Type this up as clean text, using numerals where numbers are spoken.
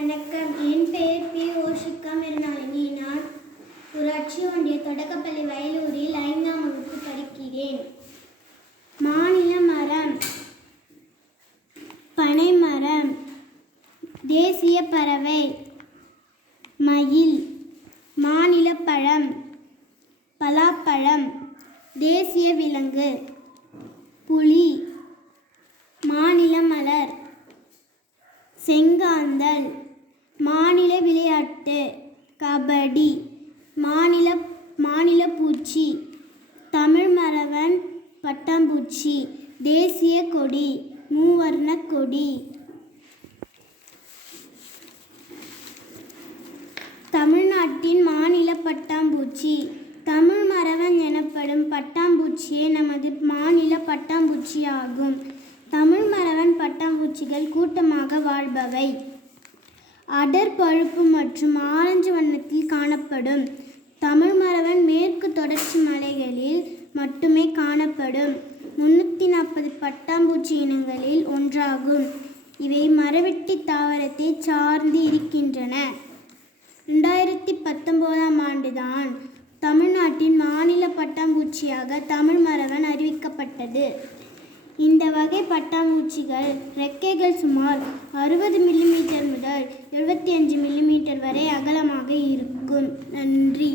வணக்கம். என் பெயர் பி. ஓஷிகா மிருனாளினி. நான் ஊராட்சி ஒன்றிய தொடக்கப்பள்ளி வயலூரில் 5ஆம் வகுப்பு படிக்கிறேன். மாநில மரம் பனைமரம். தேசிய பறவை மயில். மாநில பழம் பலாப்பழம். தேசிய விலங்கு புலி. மாநில மலர் செங்காந்தள். மாநில விளையாட்டு கபடி. மாநில பூச்சி தமிழ் மரவன் பட்டாம்பூச்சி. தேசிய கொடி மூவர்ண கொடி. தமிழ்நாட்டின் மாநில பட்டாம்பூச்சி தமிழ் மரவன் எனப்படும் பட்டாம்பூச்சியே நமது மாநில பட்டாம்பூச்சி ஆகும். தமிழ் மரவன் பட்டாம்பூச்சிகள் கூட்டமாக வாழ்பவை. அடர் பழுப்பு மற்றும் ஆரஞ்சு வண்ணத்தில் காணப்படும். தமிழ் மரவன் மேற்கு தொடர்ச்சி மலைகளில் மட்டுமே காணப்படும் 340 பட்டாம்பூச்சி இனங்களில் ஒன்றாகும். இவை மரவெட்டி தாவரத்தை சார்ந்து இருக்கின்றன. 2019ஆம் ஆண்டுதான் தமிழ்நாட்டின் மாநில பட்டாம்பூச்சியாக தமிழ் மரவன் அறிவிக்கப்பட்டது. இந்த வகை பட்டாம்பூச்சிகள் ரெக்கைகள் சுமார் 60 மில்லிமீட்டர் முதல் 75 மில்லிமீட்டர் வரை அகலமாக இருக்கும். நன்றி.